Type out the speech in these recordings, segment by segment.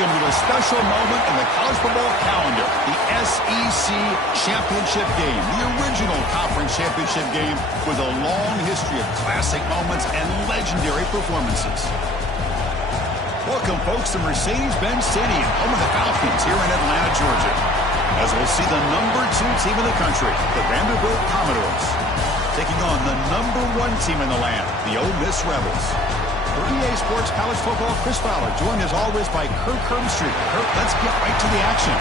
Welcome to a special moment in the college football calendar, the SEC Championship Game, the original conference championship game with a long history of classic moments and legendary performances. Welcome, folks, to Mercedes-Benz Stadium, home of the Falcons here in Atlanta, Georgia, as we'll see the number 2 team in the country, the Vanderbilt Commodores, taking on the number 1 team in the land, the Ole Miss Rebels. For EA Sports College Football, Chris Fowler, joined as always by Kirk Herbstreit. Kirk, let's get right to the action.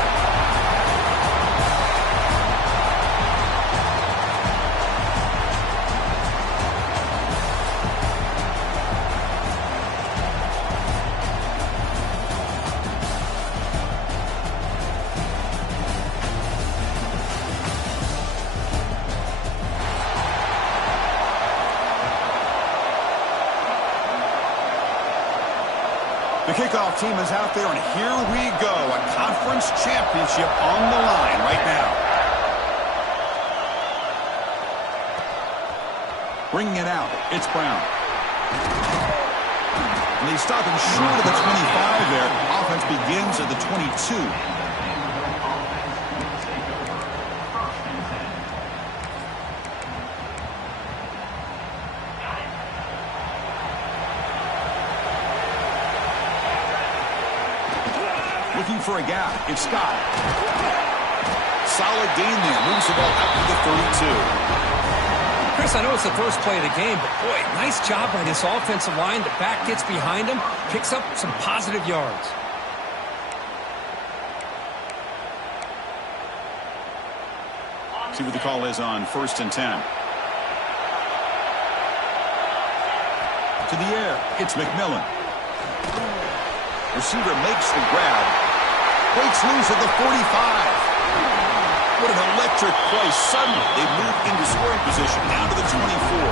The kickoff team is out there, and here we go. A conference championship on the line right now. Bringing it out, it's Brown. And they stop him short of the 25 there. Offense begins at the 22. Looking for a gap. It's Scott. Solid gain there. Moves the ball out to the 32. Chris, I know it's the first play of the game, but boy, nice job by this offensive line. The back gets behind him, picks up some positive yards. See what the call is on 1st and 10. To the air. It's McMillan. Receiver makes the grab. Breaks loose at the 45. What an electric play. Suddenly, they move into scoring position down to the 24.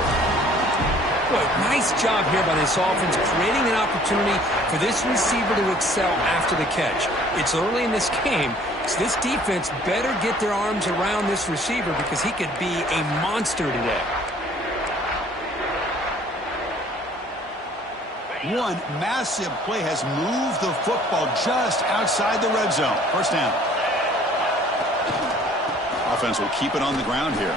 Boy, nice job here by this offense, creating an opportunity for this receiver to excel after the catch. It's early in this game, so this defense better get their arms around this receiver because he could be a monster today. One massive play has moved the football just outside the red zone. First down. Offense will keep it on the ground here.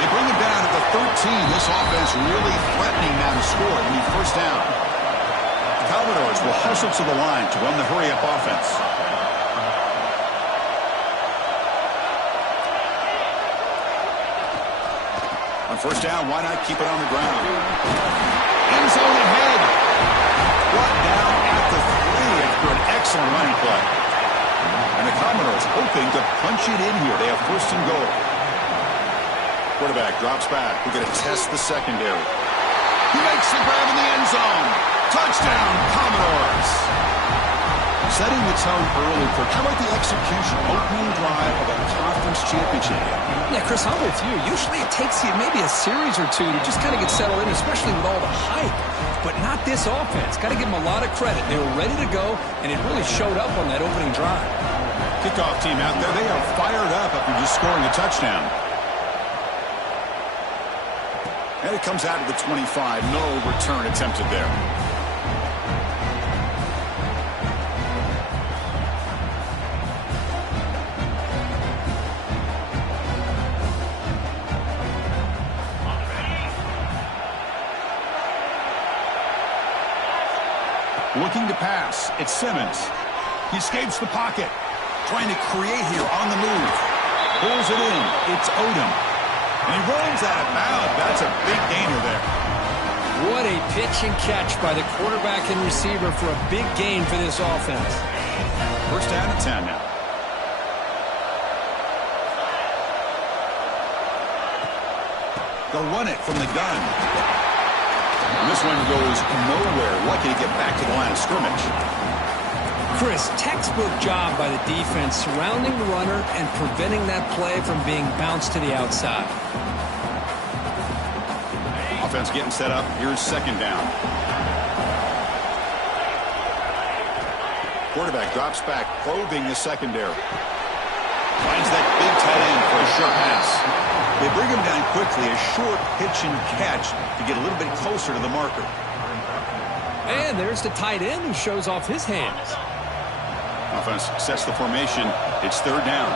They bring it down at the 13. This offense really threatening now to score. It'll be first down. The Commodores will hustle to the line to run the hurry-up offense. On first down, why not keep it on the ground? End zone ahead. Brought down at the 3 after an excellent running play. And the Commodores hoping to punch it in here. They have first and goal. Quarterback drops back. We're going to test the secondary. He makes the grab in the end zone. Touchdown, Commodores. Setting the tone early for how about the execution, opening drive of a conference championship game? Yeah, Chris, I'm with you. Usually it takes you maybe a series or two to just kind of get settled in, especially with all the hype. But not this offense. Got to give them a lot of credit. They were ready to go, and it really showed up on that opening drive. Kickoff team out there. They are fired up after just scoring a touchdown. And it comes out to the 25. No return attempted there. Looking to pass. It's Simmons. He escapes the pocket. Trying to create here on the move. Pulls it in. It's Odom. And he runs out of bounds. That's a big gainer there. What a pitch and catch by the quarterback and receiver for a big gain for this offense. First down and 10 now. They'll run it from the gun. And this one goes nowhere. Lucky to get back to the line of scrimmage. Chris, textbook job by the defense surrounding the runner and preventing that play from being bounced to the outside. Offense getting set up. Here's second down. Quarterback drops back, probing the secondary. Finds that big tight end for a short pass. They bring him down quickly, a short pitch and catch to get a little bit closer to the marker. And there's the tight end who shows off his hands. Offense sets the formation. It's third down.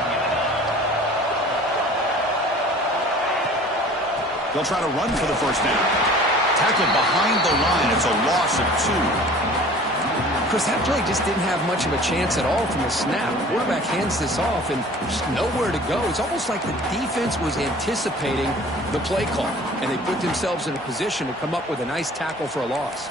They'll try to run for the first down. Tackled behind the line. It's a loss of 2. Chris, that play just didn't have much of a chance at all from the snap. The quarterback hands this off and just nowhere to go. It's almost like the defense was anticipating the play call, and they put themselves in a position to come up with a nice tackle for a loss.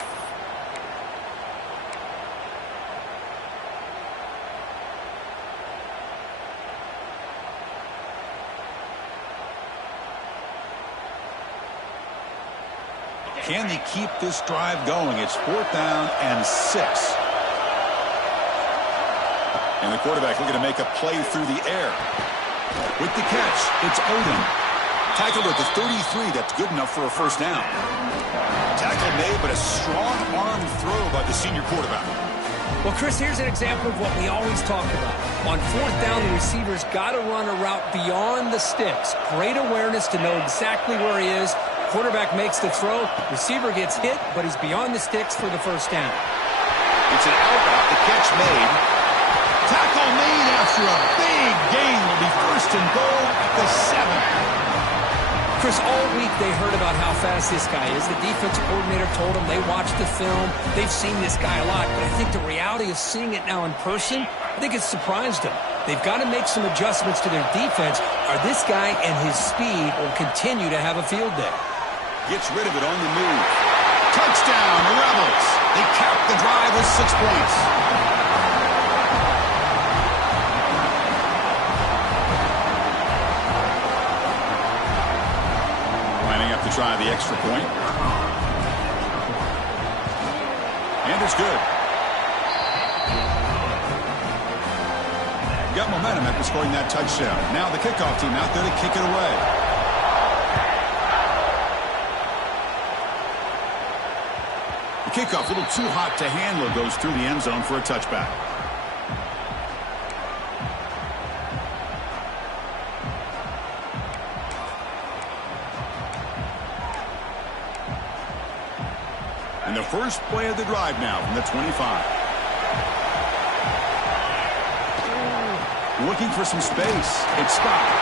Can they keep this drive going? It's 4th down and 6. And the quarterback looking to make a play through the air. With the catch, it's Odom. Tackled at the 33. That's good enough for a first down. Tackle made, but a strong arm throw by the senior quarterback. Well, Chris, here's an example of what we always talk about. On 4th down, the receiver's got to run a route beyond the sticks. Great awareness to know exactly where he is. Quarterback makes the throw. Receiver gets hit, but he's beyond the sticks for the first down. It's an out route. The catch made. Tackle made after a big gain. Will be first and goal at the 7. Chris, all week they heard about how fast this guy is. The defensive coordinator told them they watched the film. They've seen this guy a lot, but I think the reality of seeing it now in person, I think it's surprised them. They've got to make some adjustments to their defense, or this guy and his speed will continue to have a field day. Gets rid of it on the move. Touchdown, Rebels. They cap the drive with 6 points. Lining up to try the extra point. And it's good. Got momentum after scoring that touchdown. Now the kickoff team out there to kick it away. Kickoff, a little too hot to handle, goes through the end zone for a touchback. And the first play of the drive now from the 25. Looking for some space. It's stopped.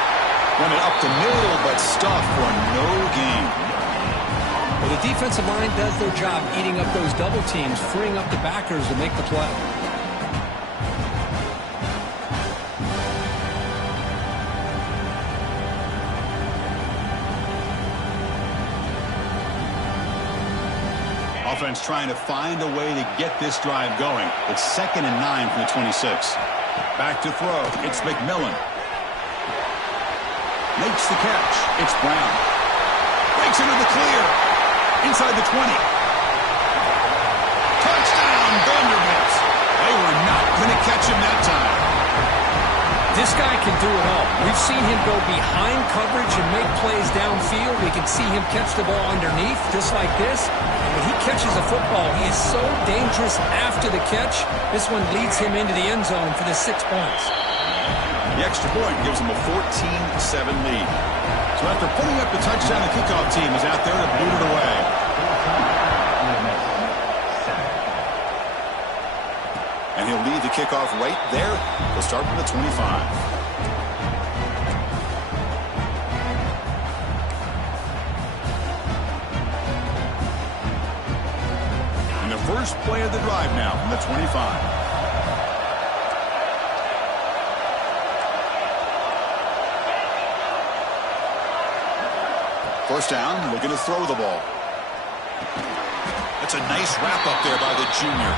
Running up the middle, but stuffed for no gain. Well, the defensive line does their job eating up those double teams, freeing up the backers to make the play. Offense trying to find a way to get this drive going. It's 2nd and 9 from the 26. Back to throw. It's McMillan. Makes the catch. It's Brown. Breaks into the clear. Inside the 20. Touchdown, Vanderbilt. They were not going to catch him that time. This guy can do it all. We've seen him go behind coverage and make plays downfield. We can see him catch the ball underneath, just like this. And when he catches a football, he is so dangerous after the catch. This one leads him into the end zone for the 6 points. The extra point gives them a 14-7 lead. So after putting up the touchdown, the kickoff team is out there to boot it away. And he'll lead the kickoff right there. They'll start from the 25. And the first play of the drive now from the 25. First down, looking to throw the ball. That's a nice wrap up there by the junior.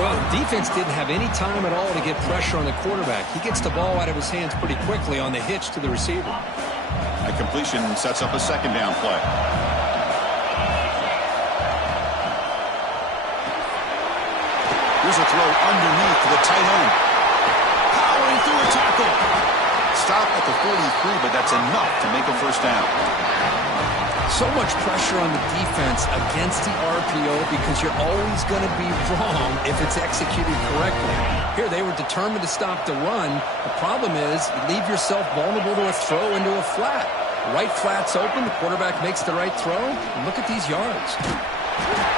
Well, the defense didn't have any time at all to get pressure on the quarterback. He gets the ball out of his hands pretty quickly on the hitch to the receiver. A completion sets up a second down play. Here's a throw underneath to the tight end. Powering through a tackle. Stop at the 43, but that's enough to make a first down. So much pressure on the defense against the RPO because you're always going to be wrong if it's executed correctly. Here, they were determined to stop the run. The problem is you leave yourself vulnerable to a throw into a flat. Right flat's open. The quarterback makes the right throw. And look at these yards.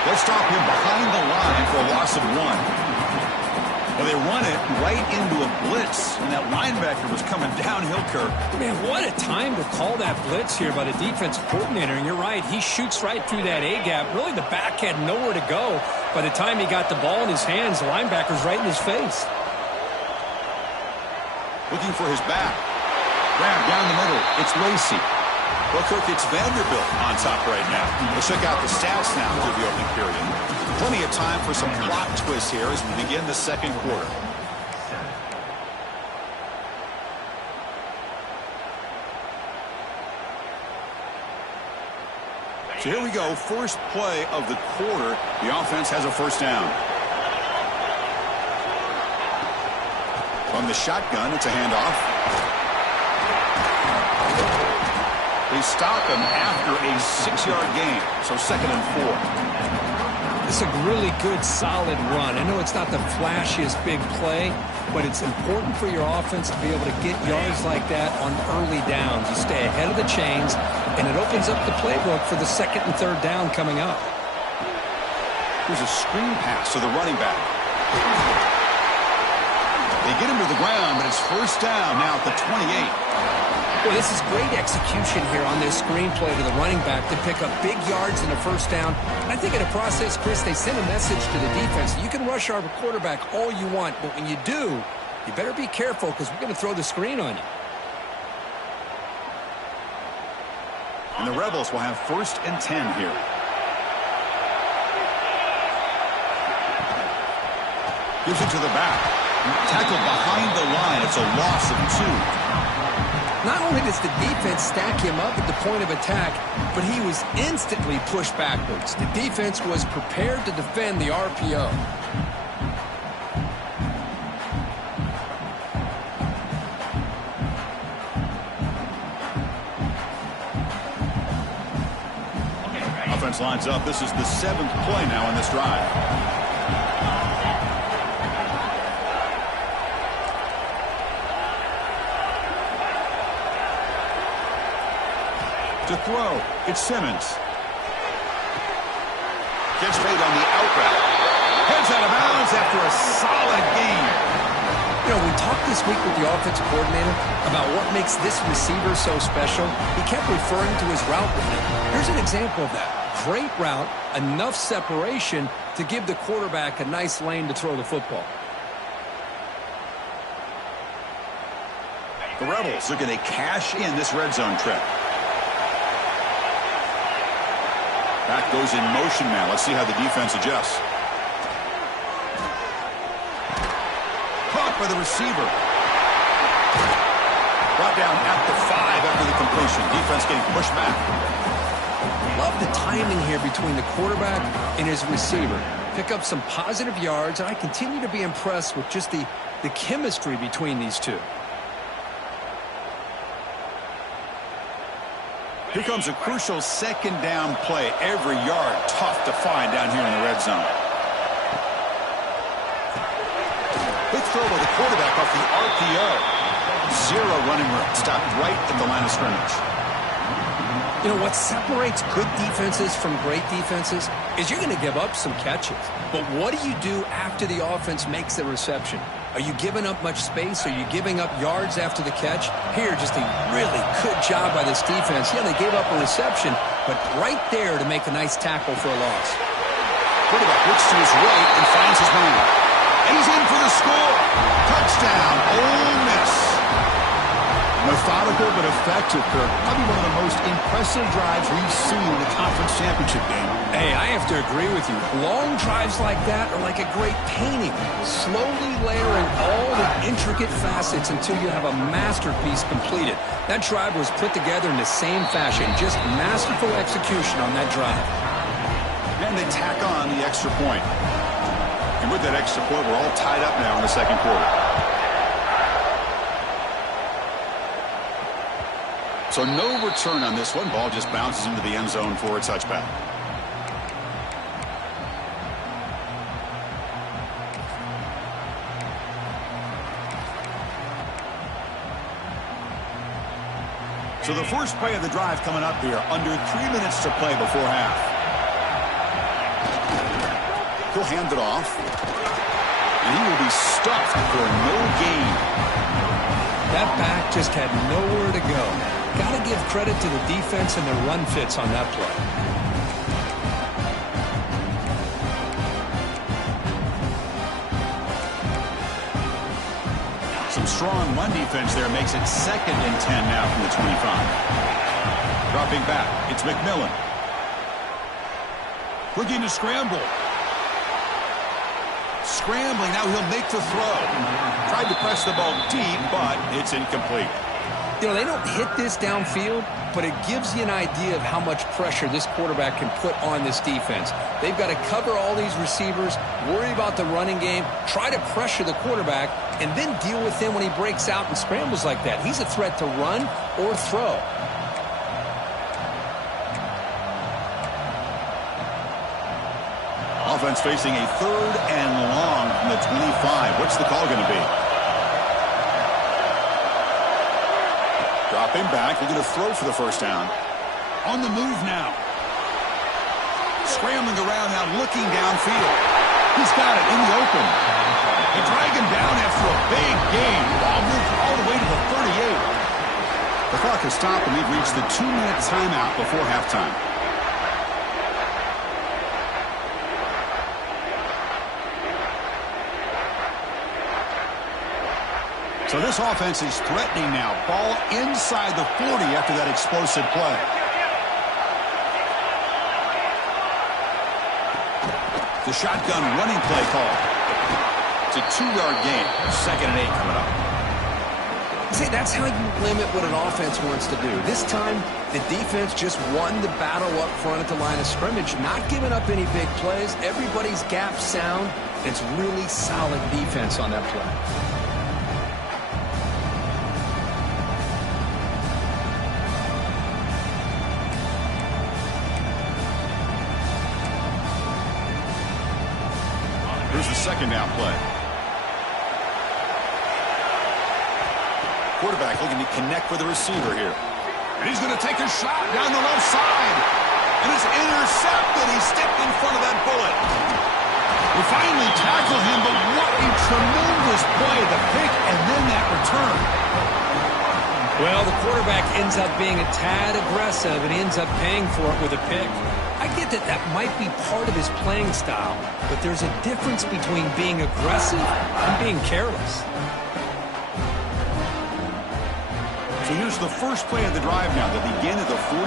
They'll stop him behind the line for a loss of 1. Well, they run it right into a blitz, and that linebacker was coming downhill, Kirk. Man, what a time to call that blitz here by the defensive coordinator. And you're right, he shoots right through that A-gap. Really, the back had nowhere to go. By the time he got the ball in his hands, the linebacker's right in his face. Looking for his back. Grab down the middle. It's Lacy. Well, Kirk, it's Vanderbilt on top right now. Let's check out the stats now through the opening period. Plenty of time for some plot twists here as we begin the second quarter. So here we go. First play of the quarter. The offense has a first down. From the shotgun, it's a handoff. They stop him after a 6-yard gain. So 2nd and 4. It's a really good, solid run. I know it's not the flashiest big play, but it's important for your offense to be able to get yards like that on early downs. You stay ahead of the chains, and it opens up the playbook for the 2nd and 3rd down coming up. Here's a screen pass to the running back. They get him to the ground, but it's first down now at the 28. Well, this is great execution here on this screen play to the running back to pick up big yards in the first down. I think in the process, Chris, they send a message to the defense. You can rush our quarterback all you want, but when you do, you better be careful because we're going to throw the screen on you. And the Rebels will have 1st and 10 here. Gives it to the back. Tackled behind the line. It's a loss of 2. Not only does the defense stack him up at the point of attack, but he was instantly pushed backwards. The defense was prepared to defend the RPO. Offense lines up. This is the 7th play now in this drive. To throw, it's Simmons. Gets paid on the out route. Heads out of bounds after a solid game. You know, we talked this week with the offensive coordinator about what makes this receiver so special. He kept referring to his route running. Here's an example of that. Great route, enough separation to give the quarterback a nice lane to throw the football. The Rebels are going to cash in this red zone trip. Back goes in motion now. Let's see how the defense adjusts. Caught by the receiver. Brought down at the 5 after the completion. Defense getting pushed back. Love the timing here between the quarterback and his receiver. Pick up some positive yards, and I continue to be impressed with just the chemistry between these two. Here comes a crucial 2nd down play. Every yard tough to find down here in the red zone. Big throw by the quarterback off the RPO. 0 running room. Stopped right at the line of scrimmage. You know, what separates good defenses from great defenses is you're going to give up some catches. But what do you do after the offense makes the reception? Are you giving up much space? Are you giving up yards after the catch? Here, just a really good job by this defense. Yeah, they gave up a reception, but right there to make a nice tackle for a loss. Quarterback looks to his right and finds his man. And he's in for the score. Touchdown, Ole Miss. Methodical but effective, Kirk. Probably one of the most impressive drives we've seen in the conference championship game. Hey, I have to agree with you. Long drives like that are like a great painting. Slowly layering all the intricate facets until you have a masterpiece completed. That drive was put together in the same fashion. Just masterful execution on that drive. And they tack on the extra point. And with that extra point, we're all tied up now in the second quarter. So no return on this one. Ball just bounces into the end zone for a touchback. So the first play of the drive coming up here. Under 3 minutes to play before half. He'll hand it off. And he will be stuffed for no gain. That back just had nowhere to go. Got to give credit to the defense and their run fits on that play. Some strong run defense there makes it 2nd and 10 now from the 25. Dropping back, it's McMillan. Looking to scramble. Scrambling, now he'll make the throw. Tried to press the ball deep, but it's incomplete. You know, they don't hit this downfield, but it gives you an idea of how much pressure this quarterback can put on this defense. They've got to cover all these receivers, worry about the running game, try to pressure the quarterback, and then deal with him when he breaks out and scrambles like that. He's a threat to run or throw. Offense facing a 3rd and long from the 25. What's the call going to be? Dropping back. We're going to throw for the first down. On the move now. Scrambling around now, looking downfield. He's got it in the open. They drag him down after a big gain. Ball moved all the way to the 38. The clock has stopped, and we've reached the 2-minute timeout before halftime. So this offense is threatening now. Ball inside the 40 after that explosive play. The shotgun running play call. It's a 2-yard gain. 2nd and 8 coming up. See, that's how you limit what an offense wants to do. This time, the defense just won the battle up front at the line of scrimmage, not giving up any big plays. Everybody's gap sound. It's really solid defense on that play. Here's the 2nd down play. Quarterback looking to connect with the receiver here. And he's going to take a shot down the left side. And it's intercepted. He stepped in front of that bullet. We finally tackle him, but what a tremendous play. The pick and then that return. Well, the quarterback ends up being a tad aggressive and he ends up paying for it with a pick. I get that that might be part of his playing style, but there's a difference between being aggressive and being careless. So here's the first play of the drive now, the begin of the 41.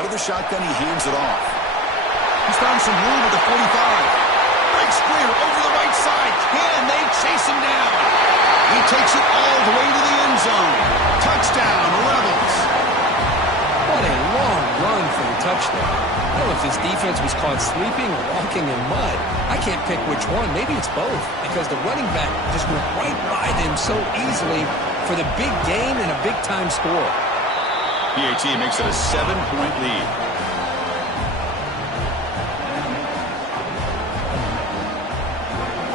Out of the shotgun, he hands it off. He's found some room at the 45. Breaks clear over the right side. Can they chase him down? He takes it all the way to the end zone. Touchdown, Rebels. What a long run for the touchdown. I don't know if this defense was caught sleeping or walking in mud. I can't pick which one. Maybe it's both, because the running back just went right by them so easily for the big gain and a big-time score. PAT makes it a 7-point lead.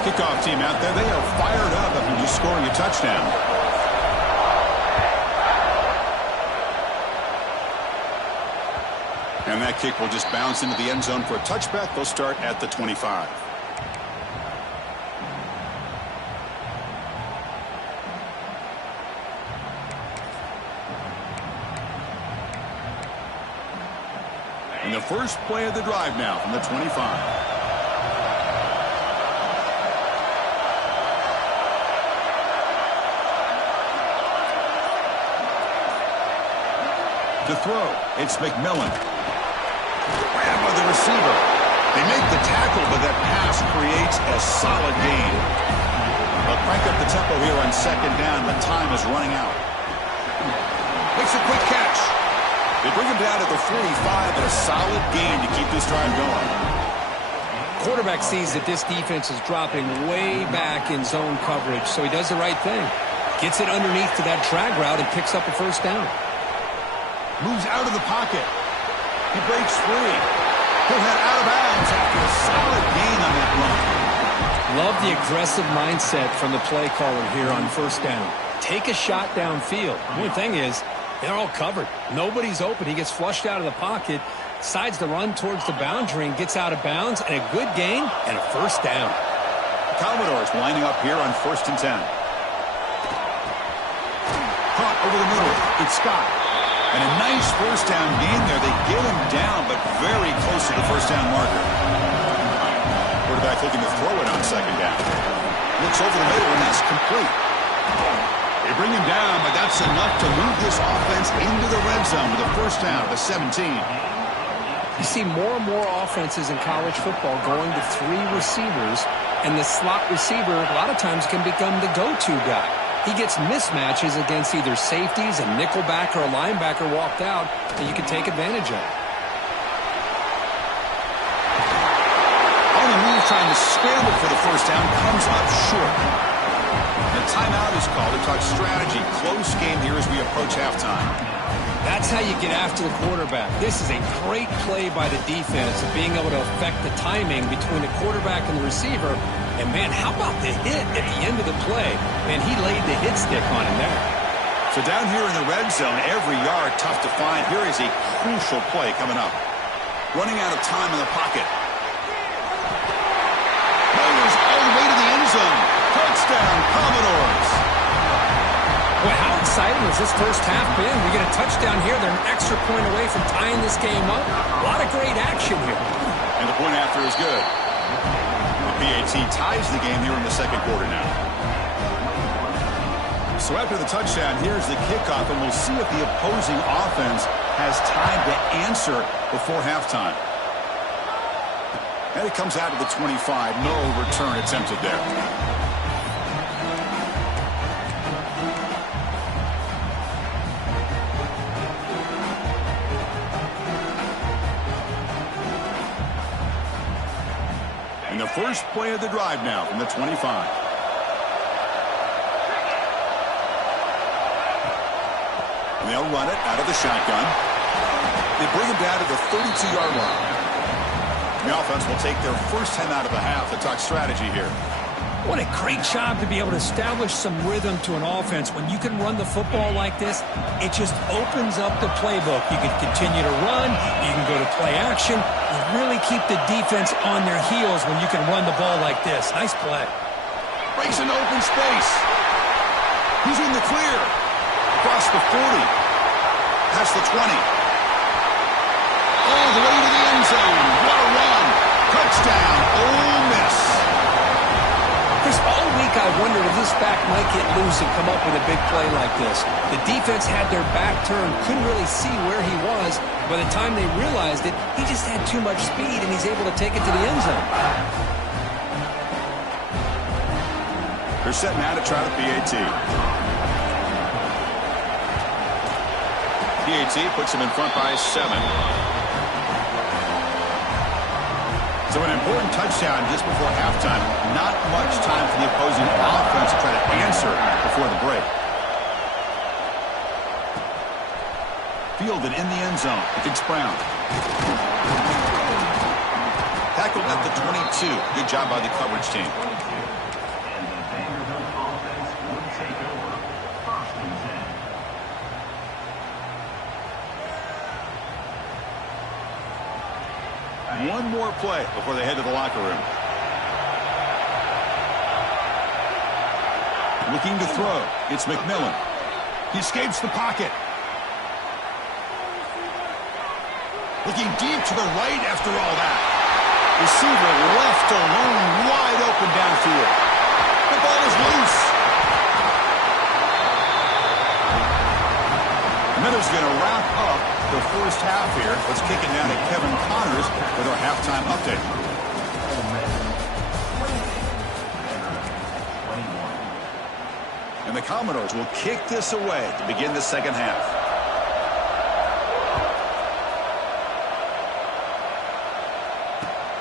Kickoff team out there. They are fired up after just scoring a touchdown. And that kick will just bounce into the end zone for a touchback. They'll start at the 25. And the first play of the drive now from the 25. To throw, it's McMillan. Grab by the receiver. They make the tackle, but that pass creates a solid gain. They'll crank up the tempo here on 2nd down. The time is running out. Makes a quick catch. They bring him down at the 45, and a solid gain to keep this drive going. Quarterback sees that this defense is dropping way back in zone coverage, so he does the right thing. Gets it underneath to that drag route and picks up a first down. Moves out of the pocket. He breaks free. He'll head out of bounds after a solid gain on that run. Love the aggressive mindset from the play caller here on first down. Take a shot downfield. The only thing is, They're all covered. Nobody's open. He gets flushed out of the pocket, decides to run towards the boundary and gets out of bounds, and a good gain and a first down. Commodores lining up here on 1st and 10. Caught over the middle. It's Scott. And a nice first down gain there. They get him down, but very close to the first down marker. Quarterback looking to throw it on 2nd down. Looks over the middle, and that's complete. They bring him down, but that's enough to move this offense into the red zone with a first down at the 17. You see more and more offenses in college football going to 3 receivers, and the slot receiver a lot of times can become the go-to guy. He gets mismatches against either safeties, a nickelback, or a linebacker walked out that you can take advantage of. On the move, trying to scramble for the first down, comes up short. The timeout is called to talk strategy. Close game here as we approach halftime. That's how you get after the quarterback. This is a great play by the defense of being able to affect the timing between the quarterback and the receiver. And, man, how about the hit at the end of the play? Man, he laid the hit stick on him there. So down here in the red zone, every yard tough to find. Here is a crucial play coming up. Running out of time in the pocket. Players all the way to the end zone. Touchdown, Commodores. Boy, how exciting has this first half been? We get a touchdown here. They're an extra point away from tying this game up. A lot of great action here. And the point after is good. The PAT ties the game here in the 2nd quarter now. So after the touchdown, here's the kickoff, and we'll see if the opposing offense has time to answer before halftime. And it comes out to the 25. No return attempted there. And the first play of the drive now from the 25. And they'll run it out of the shotgun. They bring him down to the 32-yard line. The offense will take their first time out of the half to talk strategy here. What a great job to be able to establish some rhythm to an offense. When you can run the football like this, it just opens up the playbook. You can continue to run. You can go to play action. You really keep the defense on their heels when you can run the ball like this. Nice play. Breaks into open space. He's in the clear. Across the 40. Past the 20. All the way to the end zone. What a run. Touchdown, Ole Miss. Chris, all week I wondered if this back might get loose and come up with a big play like this. The defense had their back turned, couldn't really see where he was. By the time they realized it, he just had too much speed, and he's able to take it to the end zone. They're set now to try the PAT. PAT puts him in front by 7. So an important touchdown just before halftime. Not much time for the opposing offense to try to answer before the break. Fielded in the end zone. It's Brown. Tackled at the 22. Good job by the coverage team. One more play before they head to the locker room. Looking to throw. It's McMillan. He escapes the pocket. Looking deep to the right after all that. Receiver left alone, wide open downfield. The ball is loose. Miller's going to wrap up the first half here. Let's kick it down to Kevin Connors with our halftime update. And the Commodores will kick this away to begin the second half.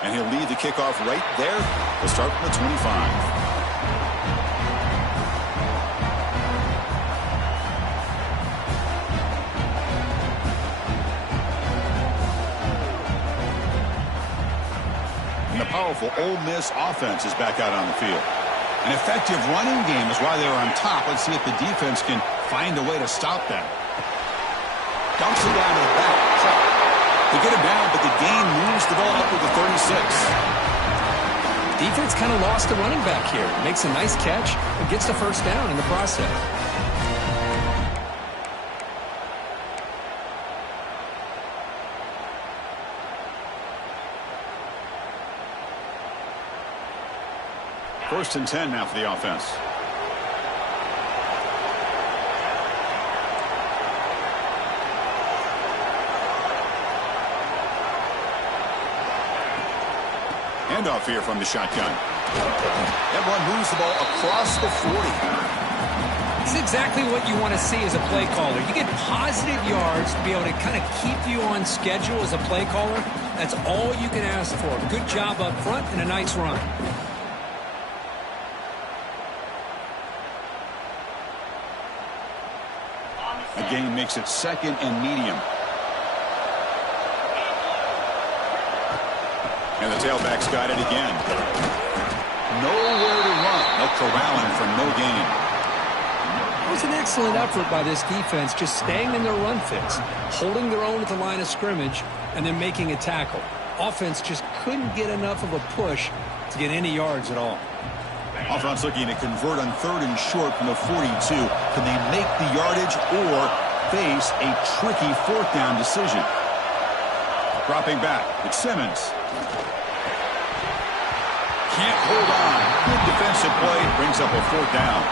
And he'll lead the kickoff right there. We'll start from the 25. The powerful Ole Miss offense is back out on the field. An effective running game is why they were on top. Let's see if the defense can find a way to stop that. Dumps it down to the back. They get him down, but the gain moves the ball up to the 36. Defense kind of lost the running back here. Makes a nice catch and gets the first down in the process. First and 10 now for the offense. Handoff here from the shotgun. That run moves the ball across the 40. It's exactly what you want to see as a play caller. You get positive yards to be able to kind of keep you on schedule as a play caller. That's all you can ask for. Good job up front and a nice run. The gain makes it second and medium. And the tailback's got it again. Nowhere to run. They'll corral him for no gain. It was an excellent effort by this defense, just staying in their run fits, holding their own at the line of scrimmage, and then making a tackle. Offense just couldn't get enough of a push to get any yards at all. Offense looking to convert on third and short from the 42. Can they make the yardage or face a tricky fourth down decision? Dropping back, it's Simmons. Can't hold on. Good defensive play, brings up a fourth down.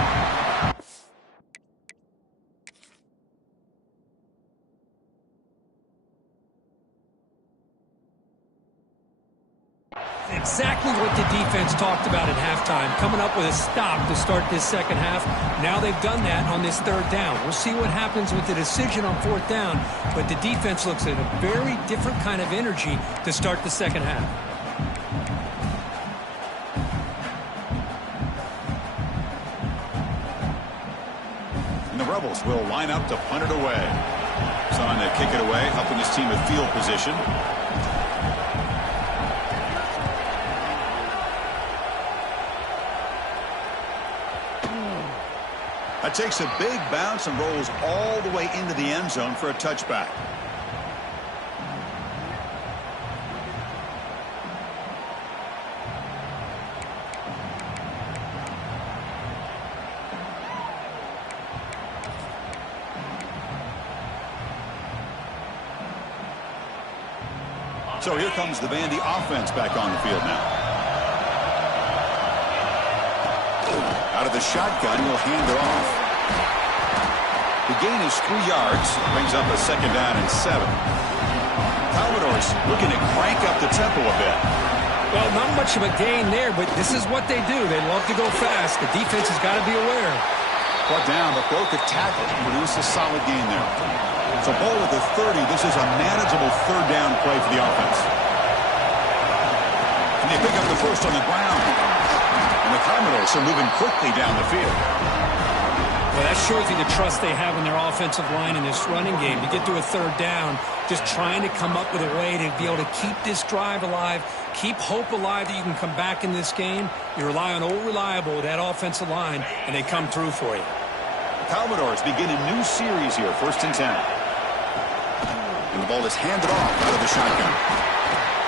Exactly what the defense talked about at halftime, coming up with a stop to start this second half. Now they've done that on this third down. We'll see what happens with the decision on fourth down, but the defense looks at a very different kind of energy to start the second half. And the Rebels will line up to punt it away. It's on to kick it away, helping his team with field position. That takes a big bounce and rolls all the way into the end zone for a touchback. So here comes the Vandy offense back on the field now. Out of the shotgun, he'll hand it off. The gain is 3 yards. Brings up a second down and 7. Commodores looking to crank up the tempo a bit. Well, not much of a gain there, but this is what they do. They love to go fast. The defense has got to be aware. Brought down, but broke a tackle to produce a solid gain there. So ball at the 30. This is a manageable third down play for the offense. And they pick up the first on the ground. And the Commodores are moving quickly down the field. Well, that shows you the trust they have in their offensive line in this running game. To get to a third down, just trying to come up with a way to be able to keep this drive alive, keep hope alive that you can come back in this game. You rely on Old Reliable, that offensive line, and they come through for you. The Commodores begin a new series here, first and 10. And the ball is handed off out of the shotgun.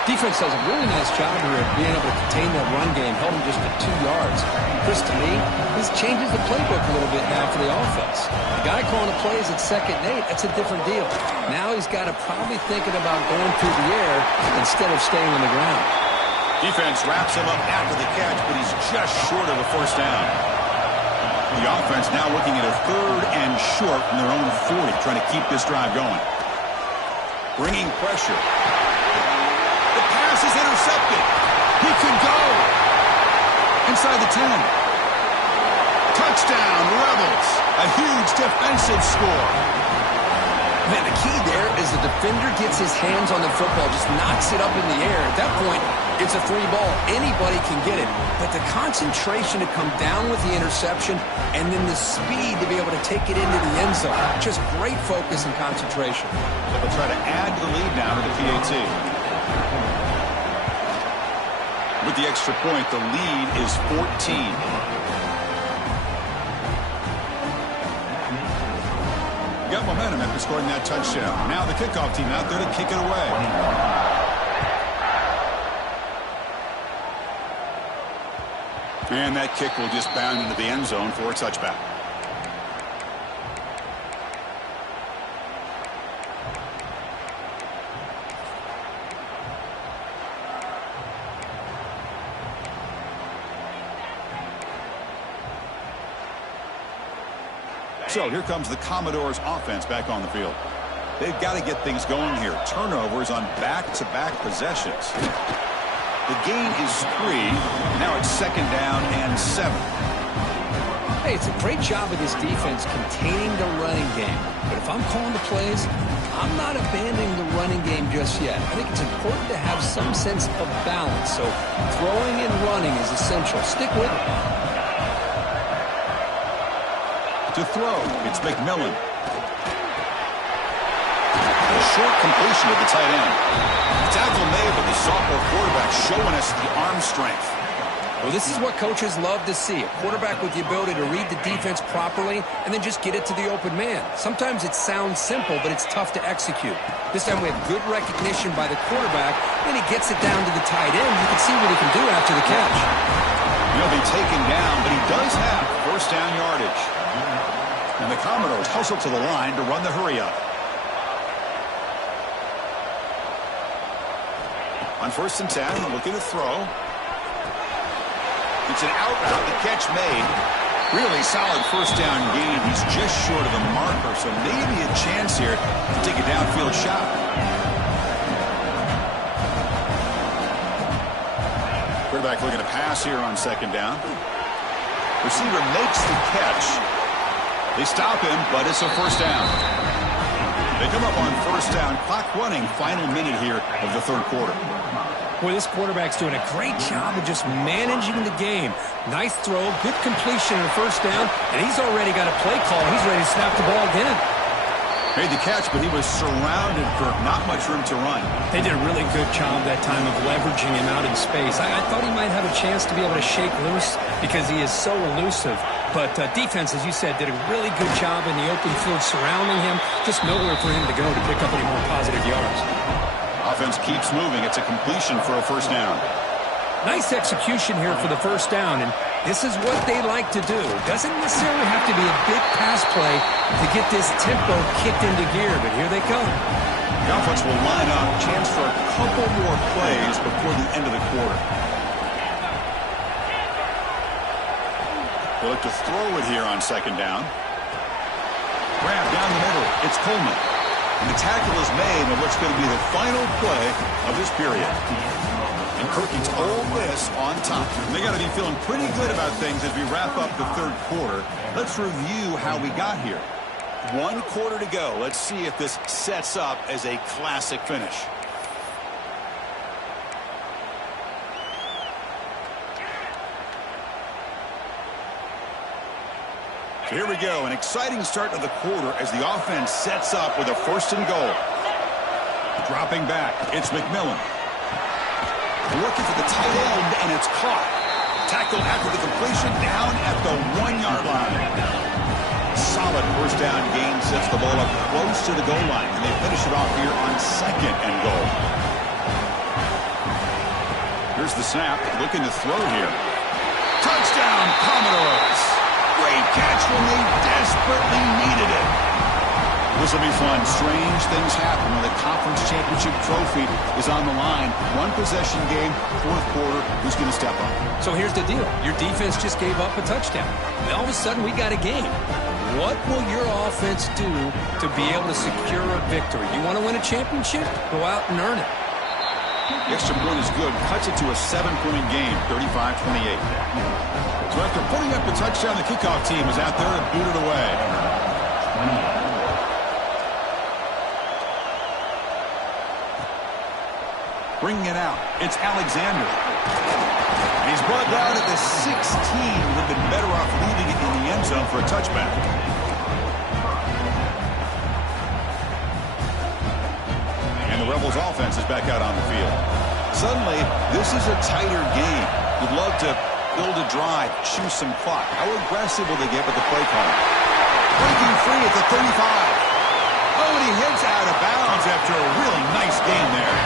Defense does a really nice job here of being able to contain that run game, held him just at 2 yards. Chris, to me, this changes the playbook a little bit now for the offense. The guy calling the plays at 2nd and 8, that's a different deal. Now he's got to probably thinking about going through the air instead of staying on the ground. Defense wraps him up after the catch, but he's just short of a first down. The offense now looking at a third and short from their own 40, trying to keep this drive going. Bringing pressure. Is intercepted. He could go. Inside the 10. Touchdown, Rebels. A huge defensive score. Man, the key there is the defender gets his hands on the football, just knocks it up in the air. At that point, it's a free ball. Anybody can get it. But the concentration to come down with the interception and then the speed to be able to take it into the end zone. Just great focus and concentration. So they'll try to add the lead now to the PAT. With the extra point, the lead is 14. got momentum after scoring that touchdown. Now the kickoff team out there to kick it away. And that kick will just bound into the end zone for a touchback. So here comes the Commodores offense back on the field. They've got to get things going here. Turnovers on back-to-back possessions. The gain is 3. Now it's 2nd down and 7. Hey, it's a great job of this defense containing the running game. But if I'm calling the plays, I'm not abandoning the running game just yet. I think it's important to have some sense of balance. So throwing and running is essential. Stick with it. To throw, it's McMillan. A short completion to the tight end. Tackle made, but the sophomore quarterback showing us the arm strength. Well, this is what coaches love to see. A quarterback with the ability to read the defense properly and then just get it to the open man. Sometimes it sounds simple, but it's tough to execute. This time we have good recognition by the quarterback, and he gets it down to the tight end. You can see what he can do after the catch. He'll be taken down, but he does have first down yardage. And the Commodores hustle to the line to run the hurry-up. On 1st and 10, looking to throw. It's an out route, the catch made. Really solid first down gain. He's just short of the marker, so maybe a chance here to take a downfield shot. Quarterback looking to pass here on 2nd down. Receiver makes the catch. They stop him, but it's a first down. They come up on first down. Clock running, final minute here of the 3rd quarter. Boy, this quarterback's doing a great job of just managing the game. Nice throw, good completion on first down, and he's already got a play call. He's ready to snap the ball again. Made the catch, but he was surrounded, Kirk. Not much room to run. They did a really good job that time of leveraging him out in space. I thought he might have a chance to be able to shake loose because he is so elusive. But defense, as you said, did a really good job in the open field surrounding him. Just nowhere for him to go to pick up any more positive yards. Offense keeps moving. It's a completion for a first down. Nice execution here for the first down, and this is what they like to do. Doesn't necessarily have to be a big pass play to get this tempo kicked into gear, but here they come. The offense will line up, chance for a couple more plays before the end of the quarter. They'll look to throw it here on 2nd down. Grab down the middle. It's Coleman. And the tackle is made on what's going to be the final play of this period. And Kirky's all this on top. They got to be feeling pretty good about things as we wrap up the 3rd quarter. Let's review how we got here. 1 quarter to go. Let's see if this sets up as a classic finish. So here we go. An exciting start to the quarter as the offense sets up with a 1st and goal. Dropping back, it's McMillan. Working for the tight end, and it's caught. Tackle after the completion, down at the 1-yard line. Solid first down gain sets the ball up close to the goal line, and they finish it off here on 2nd and goal. Here's the snap, looking to throw here. Touchdown, Commodores! Great catch when they desperately needed it. This will be fun. Strange things happen when the conference championship trophy is on the line. 1 possession game, 4th quarter. Who's going to step up? So here's the deal. Your defense just gave up a touchdown. And all of a sudden, we got a game. What will your offense do to be able to secure a victory? You want to win a championship? Go out and earn it. The extra point is good. Cuts it to a 7-point game, 35-28. So after putting up the touchdown, the kickoff team is out there to boot it away. Bringing it out, it's Alexander. And he's brought down at the 16. Would have been better off leaving it in the end zone for a touchback. And the Rebels offense is back out on the field. Suddenly, this is a tighter game. You'd love to build a drive, choose some clock. How aggressive will they get with the play call? Breaking free at the 35. Oh, and he hits out of bounds after a really nice game there.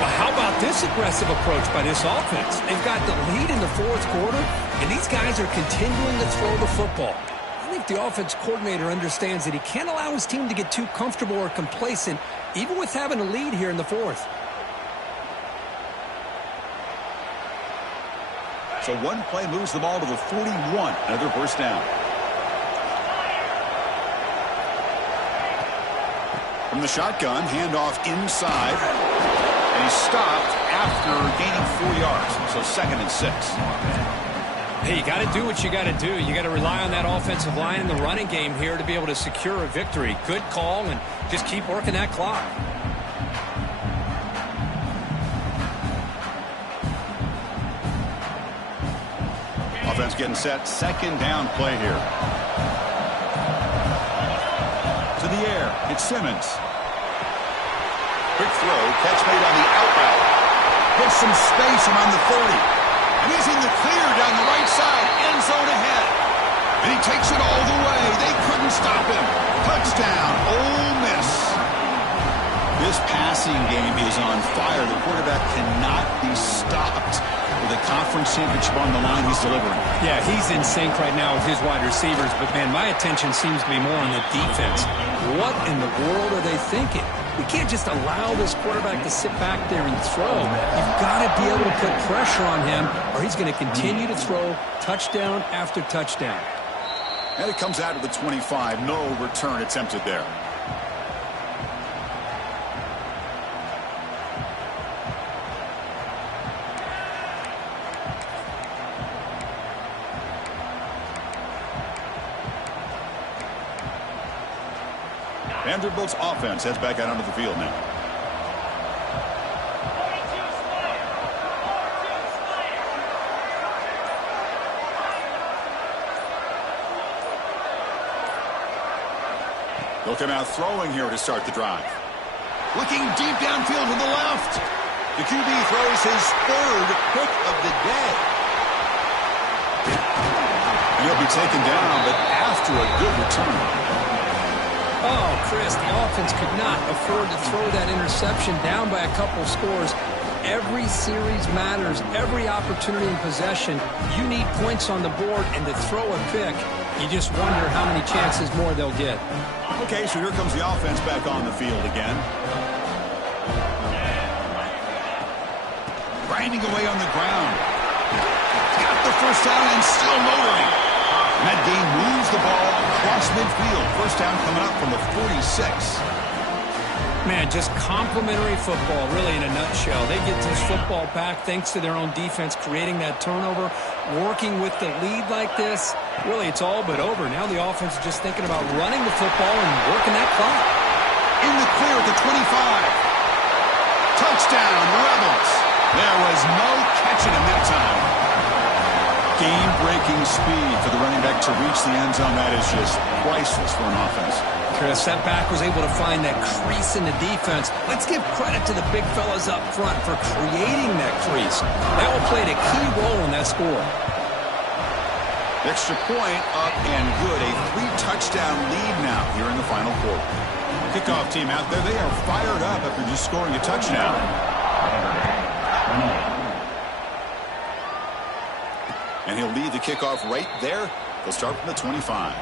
Well, how about this aggressive approach by this offense? They've got the lead in the fourth quarter, and these guys are continuing to throw the football. I think the offense coordinator understands that he can't allow his team to get too comfortable or complacent, even with having a lead here in the fourth. So one play moves the ball to the 41. Another first down. From the shotgun, handoff inside. And he's stopped after gaining 4 yards. So 2nd and 6. Hey, you got to do what you got to do. You got to rely on that offensive line in the running game here to be able to secure a victory. Good call, and just keep working that clock. Offense getting set. 2nd down play here. To the air. It's Simmons. Quick throw. Catch made on the out route. Gets some space around the 30. And he's in the clear down the right side. End zone ahead. And he takes it all the way. They couldn't stop him. Touchdown. Ole Miss. This passing game is on fire. The quarterback cannot be stopped. With a conference championship on the line, he's delivering. Yeah, he's in sync right now with his wide receivers. But, man, my attention seems to be more on the defense. What in the world are they thinking? We can't just allow this quarterback to sit back there and throw. You've got to be able to put pressure on him, or he's going to continue to throw touchdown after touchdown. And it comes out of the 25. No return attempted there. Vanderbilt's offense heads back out onto the field now. They'll come out throwing here to start the drive. Looking deep downfield to the left. The QB throws his 3rd pick of the day. And he'll be taken down, but after a good return. Oh, Chris, the offense could not afford to throw that interception down by a couple scores. Every series matters. Every opportunity in possession. You need points on the board, and to throw a pick, you just wonder how many chances more they'll get. Okay, so here comes the offense back on the field again. Grinding away on the ground. Got the first down and still motoring. And that game moves the ball across midfield. First down coming up from the 46. Man, just complimentary football, really, in a nutshell. They get this football back thanks to their own defense, creating that turnover, working with the lead like this. Really, it's all but over. Now the offense is just thinking about running the football and working that clock. In the clear at the 25. Touchdown, Rebels. There was no catching him that time. Game-breaking speed for the running back to reach the end zone. That is just priceless for an offense. Chris, that back was able to find that crease in the defense. Let's give credit to the big fellas up front for creating that crease. That one played a key role in that score. Extra point up and good. A 3-touchdown lead now here in the final quarter. Kickoff team out there. They are fired up after just scoring a touchdown. And he'll lead the kickoff right there. They'll start from the 25.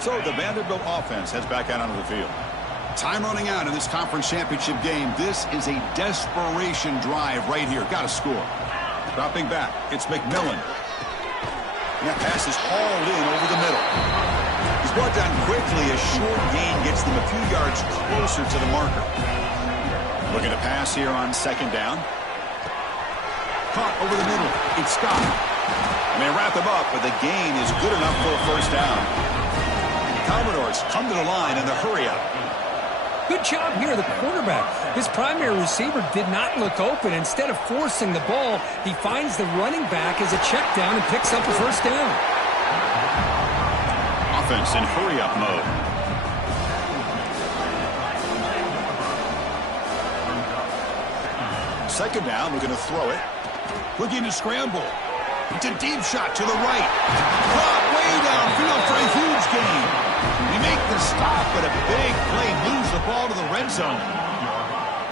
So the Vanderbilt offense heads back out onto the field. Time running out in this conference championship game. This is a desperation drive right here. Got to score. Dropping back, it's McMillan. And that pass is hauled in over the middle. He's brought down quickly. A short gain gets them a few yards closer to the marker. Looking to pass here on 2nd down. Caught over the middle. It's Scott. And they wrap him up, but the gain is good enough for a first down. Commodores come to the line in the hurry-up. Good job here, the quarterback. His primary receiver did not look open. Instead of forcing the ball, he finds the running back as a check down and picks up a first down. Offense in hurry-up mode. second down, looking to throw it. Looking to scramble. It's a deep shot to the right. Caught way downfield for a huge gain. We make the stop, but a big play moves the ball to the red zone.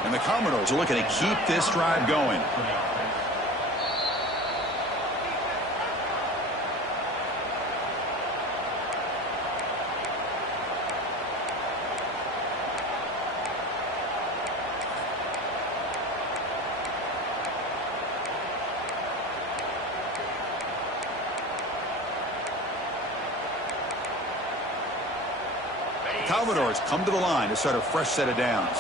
And the Commodores are looking to keep this drive going. Commodores come to the line to start a fresh set of downs.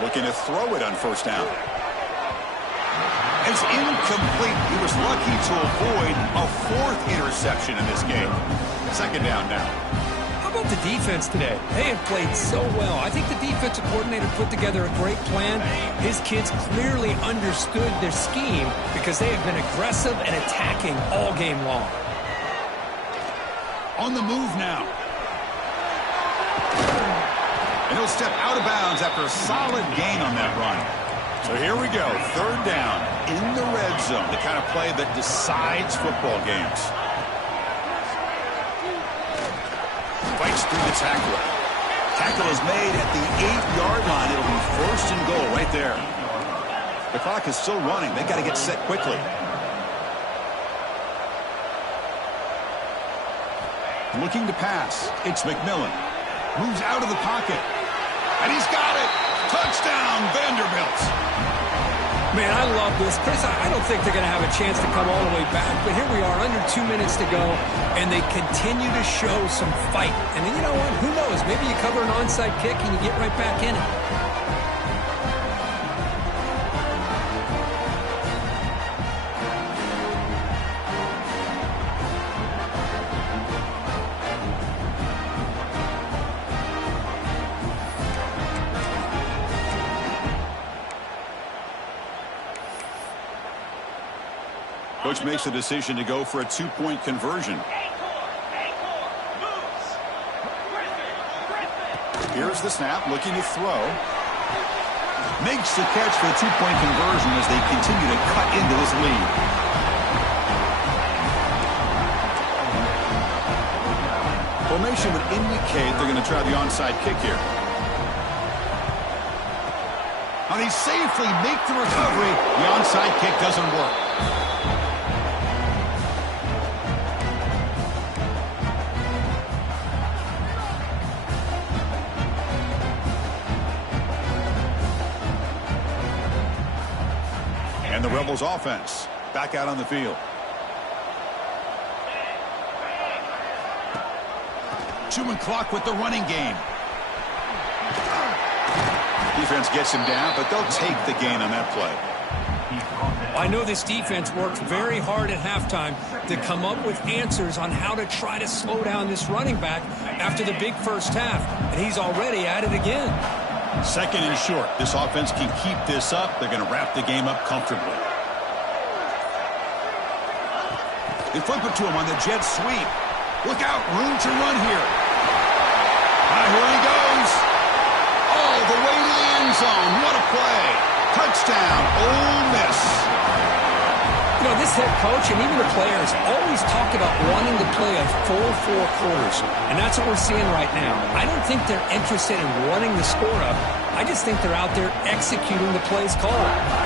Looking to throw it on first down. It's incomplete. He was lucky to avoid a fourth interception in this game. Second down now. How about the defense today? They have played so well. I think the defensive coordinator put together a great plan. His kids clearly understood their scheme because they have been aggressive and attacking all game long. On the move now. And he'll step out of bounds after a solid gain on that run. So here we go. Third down in the red zone. The kind of play that decides football games. Fights through the tackle. Tackle is made at the 8-yard line. It'll be first and goal right there. The clock is still running. They've got to get set quickly. Looking to pass. It's McMillan. Moves out of the pocket. And he's got it. Touchdown, Vanderbilt. Man, I love this. Chris, I don't think they're going to have a chance to come all the way back. But here we are, under 2 minutes to go. And they continue to show some fight. And then you know what? Who knows? Maybe you cover an onside kick and you get right back in it. Coach makes the decision to go for a 2-point conversion. Here's the snap, looking to throw. Makes the catch for a 2-point conversion as they continue to cut into this lead. Formation would indicate they're going to try the onside kick here. Now they safely make the recovery. The onside kick doesn't work. And the Rebels offense back out on the field. Chewing clock with the running game. Defense gets him down, but they'll take the gain on that play. I know this defense worked very hard at halftime to come up with answers on how to try to slow down this running back after the big first half, and he's already at it again. Second and short. This offense can keep this up. They're going to wrap the game up comfortably. They flip it to him on the jet sweep. Look out, room to run here. Here he goes. All the way to the end zone. What a play. Touchdown, Ole Miss. You know, this head coach and even the players always talk about wanting to play a full 4 quarters, and that's what we're seeing right now. I don't think they're interested in running the score up. I just think they're out there executing the plays called.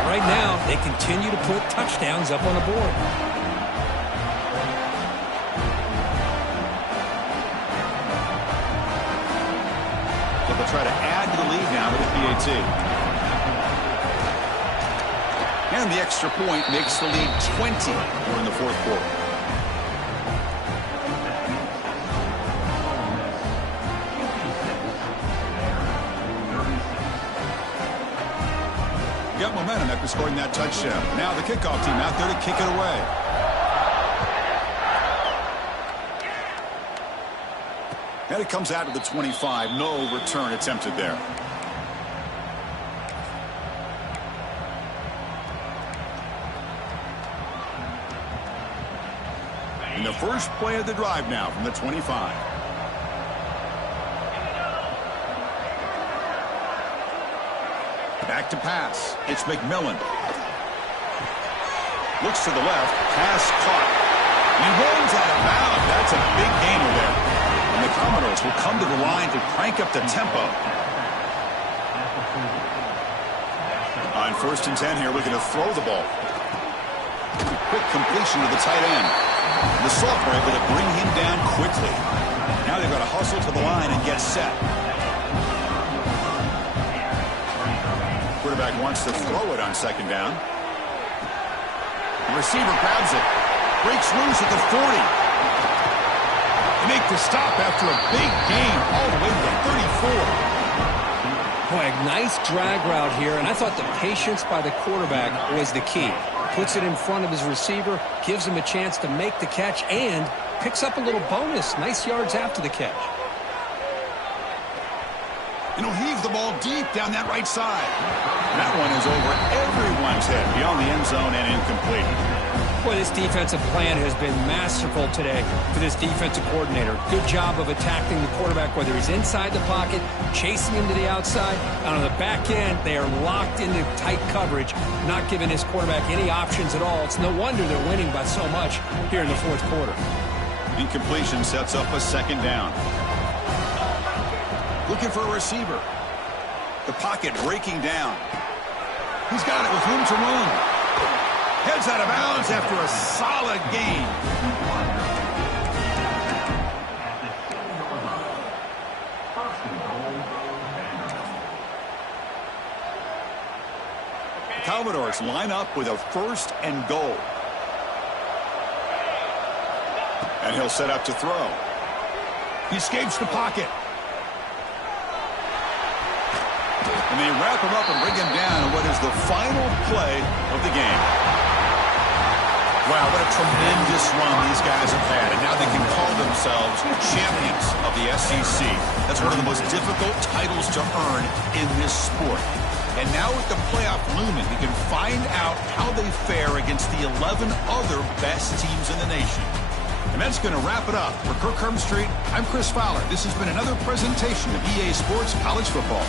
Right now, they continue to put touchdowns up on the board. They'll try to add to the lead now with the PAT. And the extra point makes the lead 20 during the fourth quarter. Got momentum after scoring that touchdown. Now the kickoff team out there to kick it away. And it comes out to the 25. No return attempted there. And the first play of the drive now from the 25. Back to pass. It's McMillan. Looks to the left. Pass caught. He runs out of bounds. That's a big gainer there. And the Commodores will come to the line to crank up the tempo. On 1st and 10 here, looking to throw the ball. Quick completion to the tight end. The sophomore able to bring him down quickly. Now they've got to hustle to the line and get set. Quarterback wants to throw it on 2nd down. The receiver grabs it. Breaks loose at the 40. They make the stop after a big gain all the way to the 34. Boy, nice drag route here, and I thought the patience by the quarterback was the key. Puts it in front of his receiver, gives him a chance to make the catch, and picks up a little bonus. Nice yards after the catch. And he'll heave the ball deep down that right side. That one is over everyone's head, beyond the end zone and incomplete. Boy, this defensive plan has been masterful today for this defensive coordinator. Good job of attacking the quarterback, whether he's inside the pocket, chasing him to the outside. And on the back end, they are locked into tight coverage, not giving his quarterback any options at all. It's no wonder they're winning by so much here in the 4th quarter. Incompletion sets up a 2nd down. Looking for a receiver. The pocket breaking down. He's got it with room to run. Heads out of bounds after a solid gain. The Commodores line up with a 1st and goal. And he'll set up to throw. He escapes the pocket. And they wrap him up and bring him down in what is the final play of the game. Wow, what a tremendous run these guys have had. And now they can call themselves champions of the SEC. That's one of the most difficult titles to earn in this sport. And now with the playoff looming, we can find out how they fare against the 11 other best teams in the nation. And that's going to wrap it up. For Kirk Herbstreit, I'm Chris Fowler. This has been another presentation of EA Sports College Football.